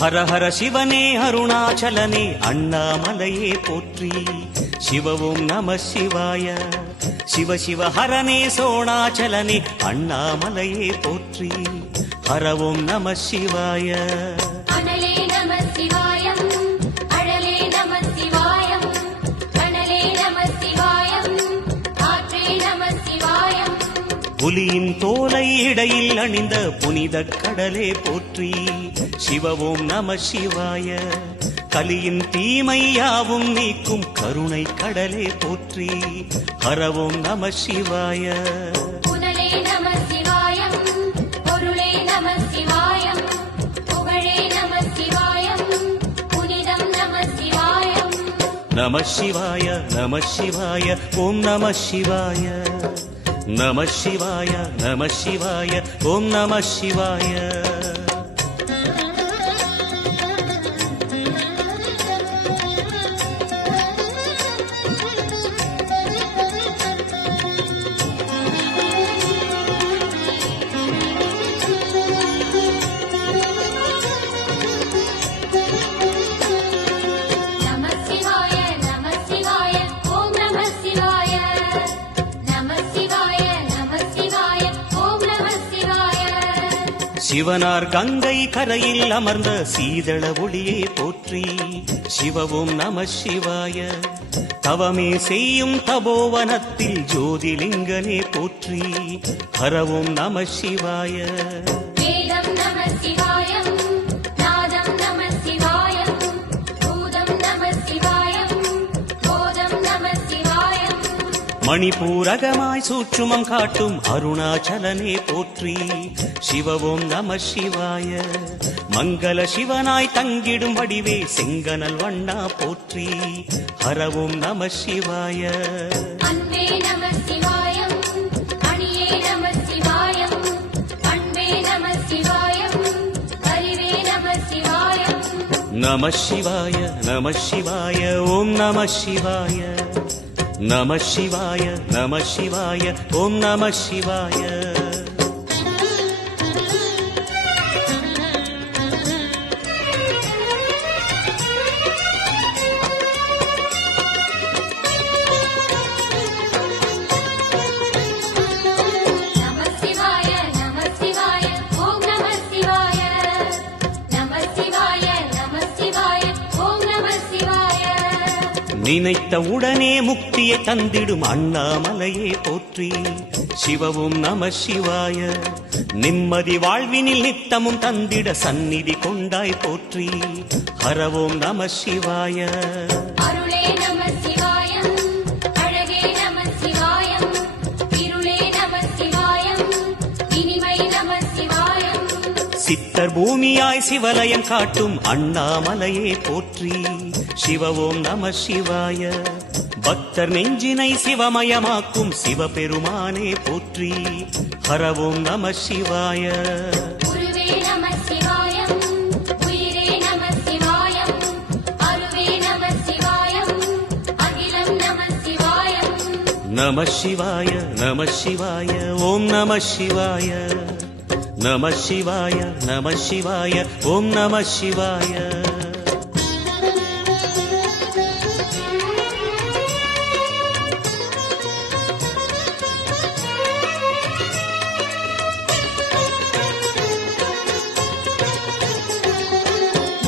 ஹர ஹர சிவனே அருணாச்சலனே அண்ணாமலையே போற்றி. சிவவும் நம சிவாய. சிவ சிவ ஹரனே சோணாச்சலனே அண்ணாமலையே போற்றி. ஹரவும் நம சிவாய. அனலே நம சிவாயம், அழலே நம சிவாயம், கனலே நம சிவாயம், காற்றே நம சிவாயம். புலியின் தோலை இடையில் அணிந்த புனித கடலே போற்றி. சிவவும் நம சிவாய. கலியின் தீமையாவும் நீக்கும் கருணை கடலே போற்றி. ஹரவும் நம சிவாய. புனலே நம சிவாயம், பொருளே நம சிவாயம், புகழே நம சிவாயம், புனிதம் நம சிவாயம். நம சிவாய நம சிவாய ஓம் நம சிவாய. நம சிவாய நம சிவாய ஓம் நம சிவாய. சிவனார் கங்கை கரையில் அமர்ந்த சீதள ஒளியே போற்றி. சிவவும் நம சிவாய. தவமே செய்யும் தபோவனத்தில் ஜோதிலிங்கனே போற்றி. ஹரவும் நம சிவாய. வேதம் நம சிவாயம், நாதம் நம சிவாயம், பூதம் நம சிவாயம், போதம் நம சிவாயம். மணிபூரகமாய் சூட்சுமம் காட்டும் அருணாச்சலனே போற்றி. சிவவும் நம சிவாய. மங்கள சிவனாய் தங்கிடும் வடிவே செங்கனல் வண்ணா போற்றி. ஹரவும் நம சிவாய. அன்பே நம சிவாயம், அணியே நம சிவாயம், அன்பே நம சிவாயம், அறிவே நம சிவாயம். நம சிவாய நம சிவாய ஓம் நம சிவாய. நம சிவாய நம சிவாய ஓம் நம சிவாய. நம சிவாய நம சிவாய ஓம் நம சிவாய. நம சிவாய நம சிவாய ஓம் நம சிவாய. நினைத்த உடனே முக்தியை தந்திடும் அண்ணாமலையே போற்றி. சிவவும் நம சிவாய. நிம்மதி வாழ்வினில் நித்தமும் தந்திட சந்நிதி கொண்டாய் போற்றி. ஹரவோம் நம சிவாய. அருளே நம சிவாயம், அழகே நம சிவாயம், இருளே நம சிவாயம், இனிமை நம சிவாயம். சித்தர் பூமியாய் சிவலயம் காட்டும் அண்ணாமலையே போற்றி. சிவவோம் நம சிவாய. பக்தர் நெஞ்சினை சிவமயமாக்கும் சிவபெருமானே போற்றி. ஹரவோம் நம சிவாய. குருவே நம சிவாயம், உயிரே நம சிவாயம், அருவே நம சிவாயம், அகிலம் நம சிவாயம். நம சிவாய நம சிவாய ஓம் நம சிவாய. நம சிவாய நம சிவாய ஓம் நம சிவாய.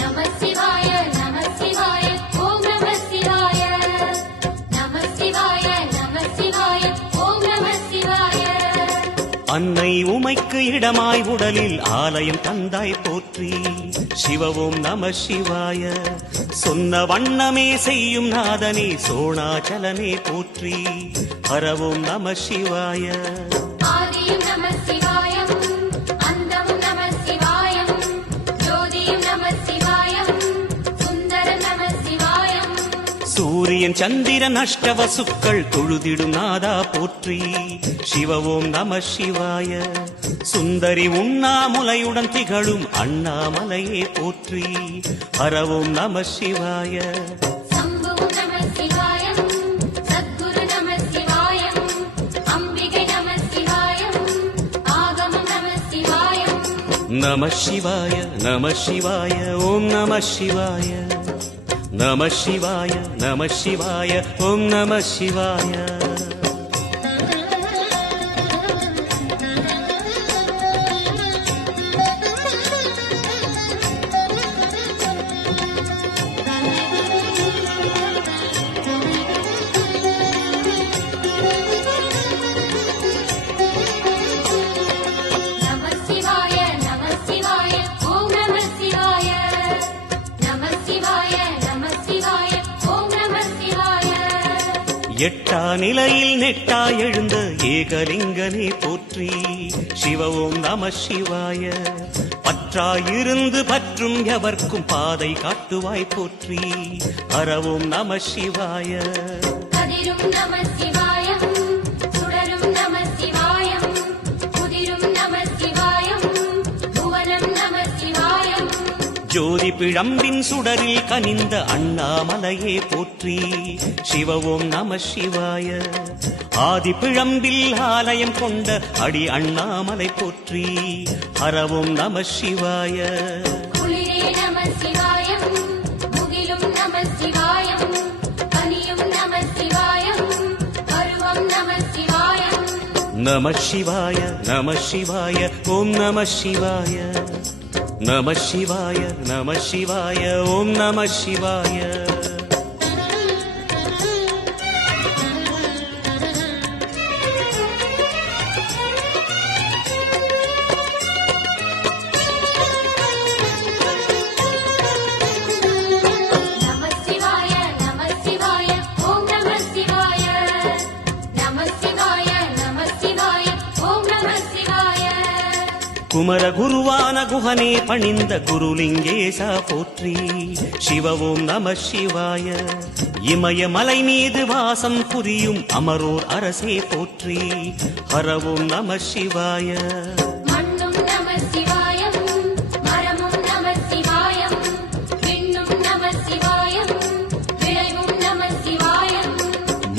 நம சிவாய நம சிவாய ஓம் நம சிவாய. நம சிவாய நம சிவாய ஓம் நம சிவாய. அன்னை உமைக்கு இடமாய் உடலில் ஆலயம் தந்தாய் போற்றி. சிவவோம் நம சிவாய. சொன்ன வண்ணமே செய்யும் நாதனே சோணாச்சலனே போற்றி. ஹரவோம் நம சிவாய. ஆதியும் நம சிவாயம், அந்தமும் நம சிவாயம், ஜோதியும் நம சிவாயம், சுந்தரம் நம சிவாயம். சூரியன் சந்திரன் அஷ்டவசுக்கள் தொழுதிடும் நாதா போற்றி. சிவவோம் நம சிவாய. சுந்தரி உண்ணாமுலையுடன் திகழும் அண்ணாமலையே போற்றி. ஹரவோம் நம சிவாய. சம்புவும் நம சிவாயம், சத்குரு நம சிவாயம், அம்பிகை நம சிவாயம், ஆகமம் நம சிவாயம். நம சிவாய நம சிவாய ஓம் நம சிவாய நம சிவாய நம சிவாய ஓம் நம சிவாய நம சிவாய நம சிவாய ஓம் நம சிவாய நம சிவாய நம சிவாய ஓம் நம சிவாய எட்டா நிலையில் நெட்டா எழுந்த ஏகலிங்கனே போற்றி சிவ ஓம் நம சிவாய பற்றாயிருந்து பற்றும் எவர்க்கும் பாதை காட்டுவாய் போற்றி ஹர ஓம் நம சிவாய கதிரும் நம சிவாயம் சுடரும் நம சிவாயம் குதிரும் நம சிவாயம் புவனம் நம சிவாயம் ஜோதி பிழம்பின் சுடரில் கனிந்த அண்ணாமலையே போற்றி சிவ ஓம் நம சிவாய ஆதி பிழம்பில் ஆலயம் கொண்ட அடி அண்ணாமலை போற்றி ஹர ஓம் நம சிவாய குளிரே நம சிவாயம் முகிலும் நம சிவாயம் கனியும் நம சிவாயம் பருவம் நம சிவாயம் நம சிவாய நம சிவாய ஓம் நம சிவாய நம சிவாய நம சிவாய ஓம் நம சிவாய நம சிவாய நம சிவாய ஓம் நம சிவாய நம சிவாய நம சிவாய ஓம் நம சிவாய குமர குருவான குஹனே பணிந்த குருலிங்கேசா போற்றி சிவ ஓம் நம சிவாய இமயமலை மீது வாசம் புரியும் அமரோர் அரசே போற்றி ஹர ஓம் நம சிவாய மண்ணும் நம சிவாயம் மரமும் நம சிவாயம் விண்ணும் நம சிவாயம் விளைவும் நம சிவாயம்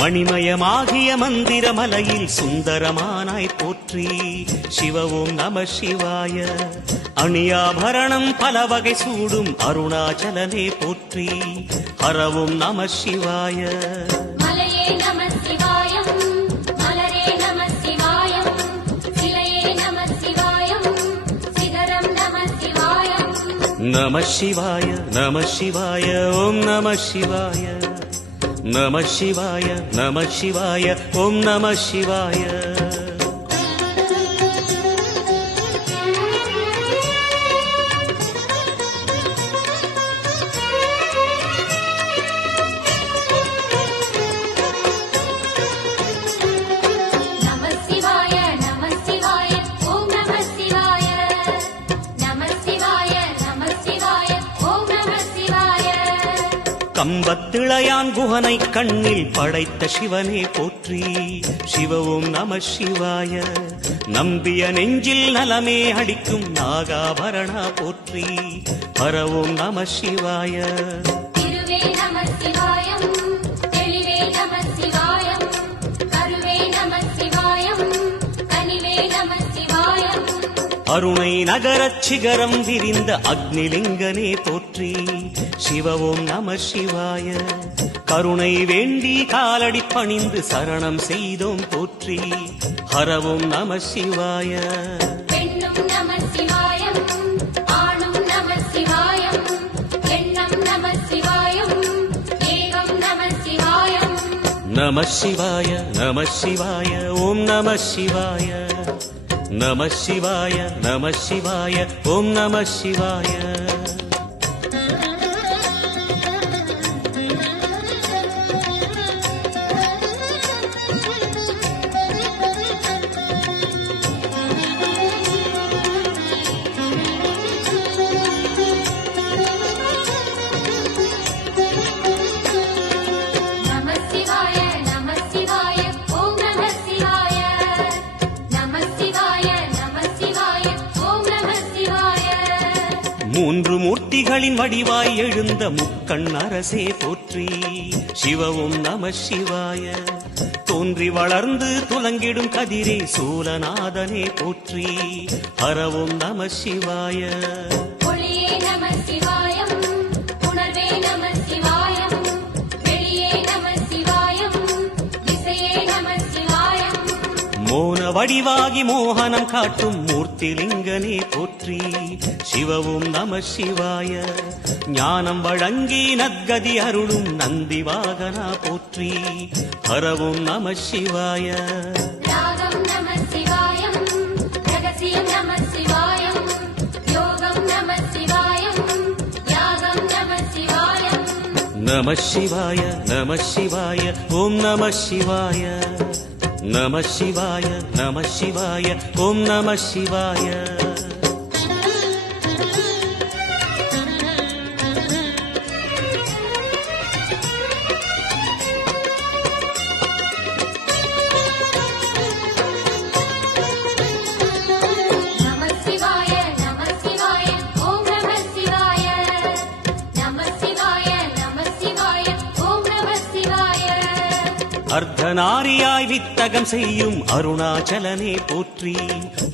மணிமயமாகிய மந்திர மலையில் சுந்தரமானாய் போற்றி சிவ ஓம் நம சிவாய அணியாபரணம் பல வகை சூடும் அருணாச்சலனே போற்றி ஹர ஓம் நம சிவாய மலையே நம சிவாயம் மலரே நம சிவாயம் சிலையே நம சிவாயம் சிகரம் நம சிவாயம் நம சிவாய நம சிவாய ஓம் நம சிவாய நம சிவாய நம சிவாய ஓம் நம சிவாய நம சிவாய நம சிவாய ஓம் நம சிவாய நம சிவாய நம சிவாய ஓம் நம சிவாய கம்பத்திளையான் குஹனை கண்ணில் படைத்த சிவனே போற்றி சிவ ஓம் நம சிவாய நம்பிய நெஞ்சில் நலமே அடிக்கும் நாகாபரணா போற்றி ஹர ஓம் நம சிவாய திருவே நம சிவாயம் தெளிவே நம சிவாயம் கருவே நம சிவாயம் கனிவே நம சிவாயம் அருணை நகரச் சிகரம் விரிந்த அக்னிலிங்கனே போற்றி சிவ ஓம் நம சிவாய கருணை வேண்டி காலடி பணிந்து சரணம் செய்தோம் போற்றி ஹர ஓம் நம சிவாய பெண்ணும் நம சிவாயம் ஆணும் நம சிவாயம் எண்ணம் நம சிவாயம் ஏகம் நம சிவாயம் நம சிவாய நம சிவாய ஓம் நம சிவாய நம சிவாய நம சிவாய ஓம் நம சிவாய நம சிவாய நம சிவாய ஓம் நம சிவாய நம சிவாய நம சிவாய ஓம் நம சிவாய மூன்று மூர்த்திகளின் வடிவாய் எழுந்த முக்கண் அரசே போற்றி. சிவவும் நம சிவாய. தோன்றி வளர்ந்து துலங்கிடும் கதிரே சூலநாதனே போற்றி. ஹரவும் நம சிவாய. ஒளியே நம சிவாயம், உணர்வே நம சிவாயம், வெளியே நம சிவாயம், திசையே நம சிவாயம். மோன வடிவாகி மோகனம் காட்டும் மூர்த்திலிங்கனே போற்றி. சிவவும் நம சிவாய. ஞானம் வழங்கி நற்கதி அருளும் நந்தி வாகனா போற்றி. ஹரவும் நம சிவாய. ராகம் நம சிவாயம், ரகசியம் நம சிவாயம், யோகம் நம சிவாயம், யாகம் நம சிவாயம். நம சிவாய நம சிவாய ஓம் நம சிவாய. நம சிவாய நம சிவாய ஓம் நம சிவாய. நம சிவாய நம சிவாய ஓம் நம சிவாய. நம சிவாய நம சிவாய ஓம் நம சிவாய. அர்த்தநாரியாய் வித்தகம் செய்யும் அருணாச்சலனே போற்றி.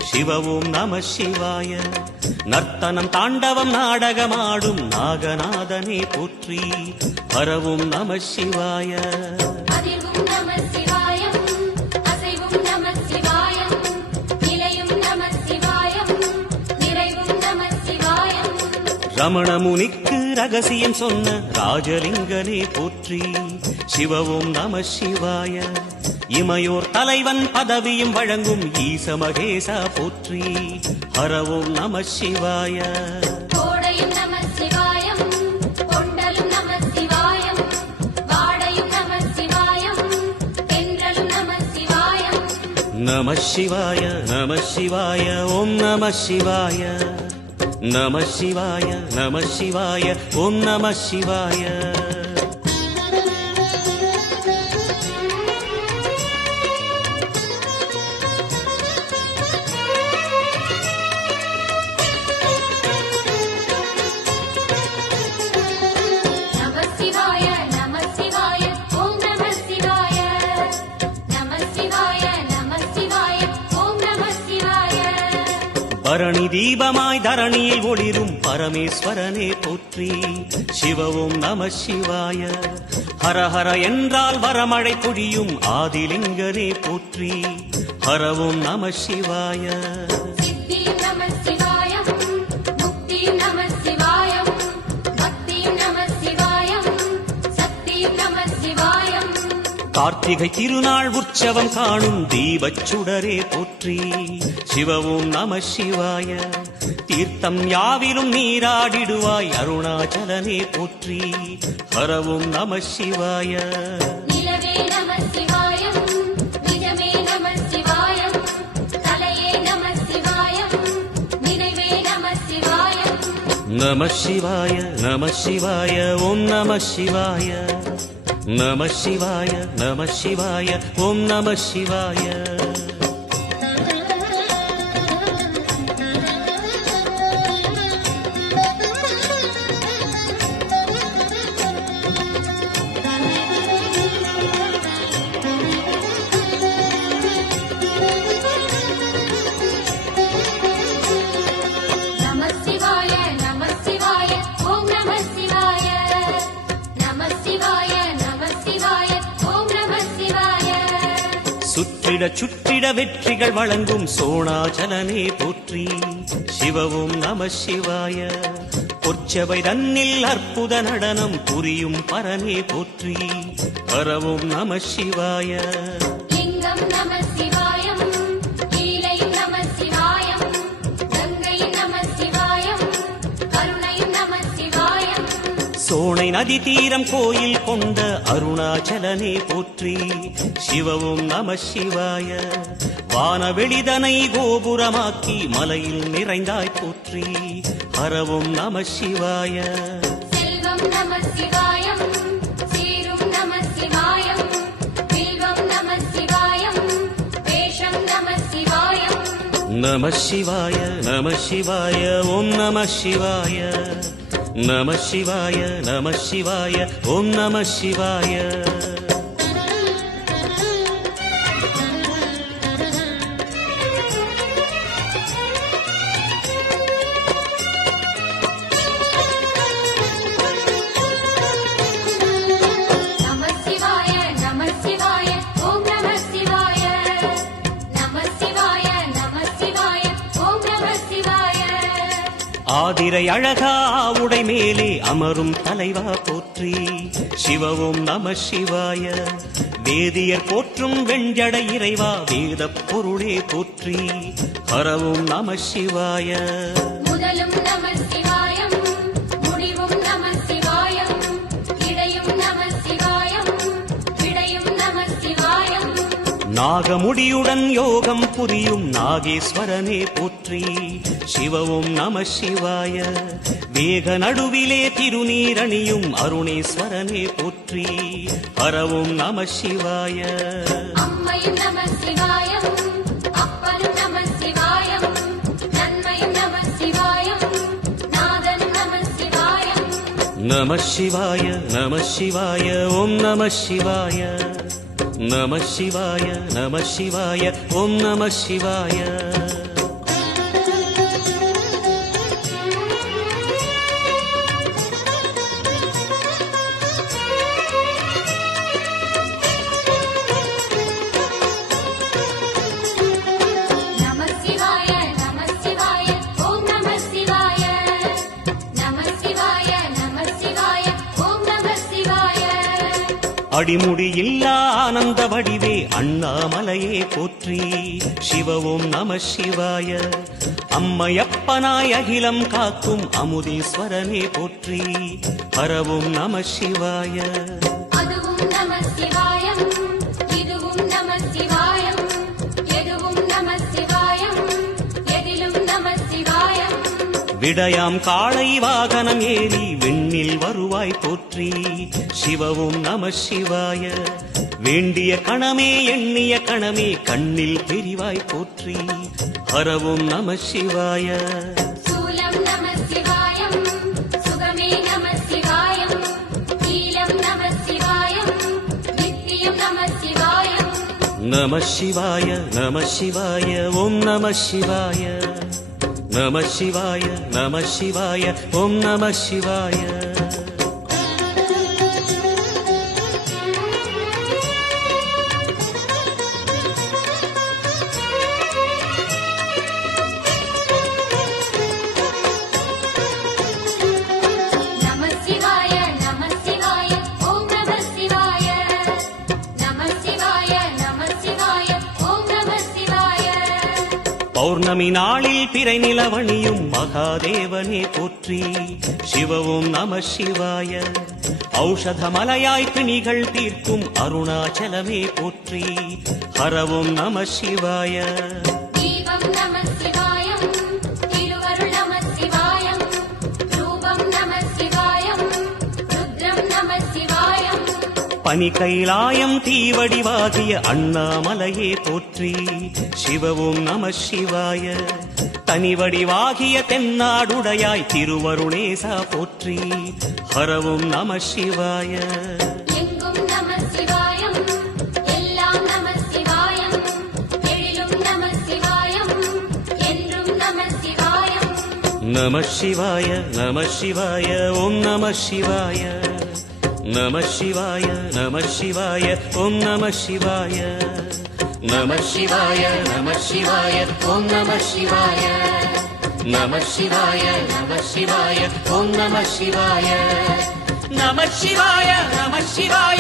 சிவவும் நம சிவாய. நர்த்தனம் தாண்டவம் நாடகமாடும் நாகநாதனே போற்றி. ஹரவும் நம சிவாய. அதிர்வும் நம சிவாயம், அசைவும் நம சிவாயம், நிலையும் நம சிவாயம், நிறைவும் நம சிவாயம். ரமண முனிக்கு ரகசியம் சொன்ன ராஜலிங்கனே போற்றி. சிவவும் நம சிவாய. இமையோர் தலைவன் பதவியும் வழங்கும் ஈச மகேசா போற்றி. ஹரவும் நம சிவாய. கோடையும் நம சிவாயம், கொண்டலும் நம சிவாயம், வாடையும் நம சிவாயம், தென்றலும் நம சிவாயம். நம சிவாய நம சிவாய ஓம் நம சிவாய. நம சிவாய நம சிவாய ஓம் நம சிவாய. நம சிவாய நம சிவாய ஓம் நம சிவாய. நம சிவாய நம சிவாய ஓம் நம சிவாய. பரணி தீபமாய் தரணியில் ஒளிரும் பரமேஸ்வரனே போற்றி. சிவவும் நம சிவாய. ஹரஹர என்றால் வரமழை பொழியும் ஆதிலிங்கனே போற்றி. ஹரவும் நம சிவாய. சித்தியும் நம சிவாயம், முக்தியும் நம சிவாயம், பக்தியும் நம சிவாயம், சக்தியும் நம சிவாயம். கார்த்திகை திருநாள் உற்சவம் காணும் தீபச் சுடரே போற்றி. சிவவும் நம சிவாய. தீர்த்தம் யாவிலும் நீராடிடுவாய் அருணாச்சலனே போற்றி. ஹரவும் நம சிவாய. நிலவே நம சிவாயம், நிஜமே நம சிவாயம், தலையே நம சிவாயம், நினைவே நம சிவாயம். நம சிவாய நம சிவாய ஓம் நம சிவாய. நம சிவாய நம சிவாய ஓம் நம சிவாய. நம சிவாய நம சிவாய ஓம் நம சிவாய. நம சிவாய நம சிவாய ஓம் நம சிவாய. சுற்றிட சுற்றிட வெற்றிகள் வழங்கும் சோணாச்சலனே போற்றி. சிவவும் நம சிவாய. பொற்சபை தன்னில் அற்புத நடனம் புரியும் பரனே போற்றி. ஹரவும் நம சிவாய. லிங்கம் நம சிவாயம், லீலையும் நம சிவாயம், கங்கையும் நம சிவாயம், கருணையும் நம சிவாயம். சோனை நதி தீரம் கோயில் கொண்ட அருணாச்சலனே போற்றி. சிவவும் நம சிவாய. வானவெளிதனை கோபுரமாக்கி மலையில் நிறைந்தாய் போற்றி. ஹரவும் நம சிவாய. செல்வம் நம சிவாயம், சீரும் நம சிவாயம், வில்வம் நம சிவாயம், வேஷம் நம சிவாயம். நம சிவாய நம சிவாய ஓம் நம சிவாய நம சிவாய நம சிவாய ஓம் நம சிவாய நம சிவாய நம சிவாய ஓம் நம சிவாய நம சிவாய நம சிவாய ஓம் நம சிவாய ஆதிரை அழகா உடை மேலே அமரும் தலைவா போற்றி சிவவும் நம சிவாய வேதியர் போற்றும் வெண்ஜடை இறைவா வேதப் பொருளே போற்றி ஹரவும் நம சிவாய முதலும் நம சிவாயம் முடிவும் நம சிவாயம் இடையும் நம சிவாயம் விடையும் நம சிவாயம் நாகமுடியுடன் யோகம் புரியும் நாகேஸ்வரனே போற்றி சிவவும் நம சிவாய வேக நடுவிலே திருநீரணியும் அருணேஸ்வரனே போற்றி ஹரவும் நம சிவாய அம்மையும் நம சிவாயம் அப்பனும் நம சிவாயம் நன்மையும் நம சிவாயம் நாதனும் நம சிவாயம் நம சிவாய நம சிவாய ஓம் நம சிவாய நம சிவாய நம சிவாய ஓம் நம சிவாய நம சிவாய நம சிவாய ஓம் நம சிவாய நம சிவாய நம சிவாய ஓம் நம சிவாய அடிமுடி இல்லா ஆனந்த வடிவே அண்ணாமலையே போற்றி சிவவும் நம சிவாய அம்மையப்பனாய் அகிலம் காக்கும் அமுதீஸ்வரனே போற்றி ஹரவும் நம சிவாய அதுவும் நம சிவாயம் இதுவும் நம சிவாயம் எதுவும் நம சிவாயம் எதிலும் நம சிவாயம் விடயாம் காளை வாகனம் ஏறி விண்ணில் வருவாய் போற்றி சிவவும் நம சிவாய வேண்டிய கணமே எண்ணிய கணமே கண்ணில் தெரிவாய் போற்றி ஹரவும் நம சிவாய சூலம் நம சிவாயம் சுகமே நம சிவாயம் நீலம் நம சிவாயம் நித்தியம் நம சிவாயம் நம சிவாய நம சிவாய ஓம் நம சிவாய நம சிவாய நம சிவாய ஓம் நம சிவாய நம சிவாய நம சிவாய ஓம் நம சிவாய நம சிவாய நம சிவாய ஓம் நம சிவாய பௌர்ணமி நாளில் பிறை நிலவணியும் மகாதேவனே போற்றி சிவவும் நம சிவாய ஔஷதமலையாய் பிணிகள் தீர்க்கும் அருணாச்சலமே போற்றி ஹரவும் நம சிவாய தீபம் நம சிவாயம் திருவருள் நம சிவாயம் ரூபம் நம சிவாயம் ருத்ரம் நம சிவாயம் பனி கைலாயம் தீவடிவாகிய அண்ணாமலையே போற்றி சிவவும் நம சிவாய தனிவடிவாகிய தென்னாடுடையாய் திருவருணேசா போற்றி ஹரவும் நம சிவாய எங்கும் நம சிவாயம் எல்லாம் நம சிவாயம் எழிலும் நம சிவாயம் என்றும் நம சிவாயம் நம சிவாய நம சிவாய ஓம் நம சிவாய நம சிவாய நம சிவாய ஓம் நம சிவாய நம சிவாய நம சிவாய ஓம் நம சிவாய நம சிவாய நம சிவாய ஓம் நம சிவாய நம சிவாய நம சிவாய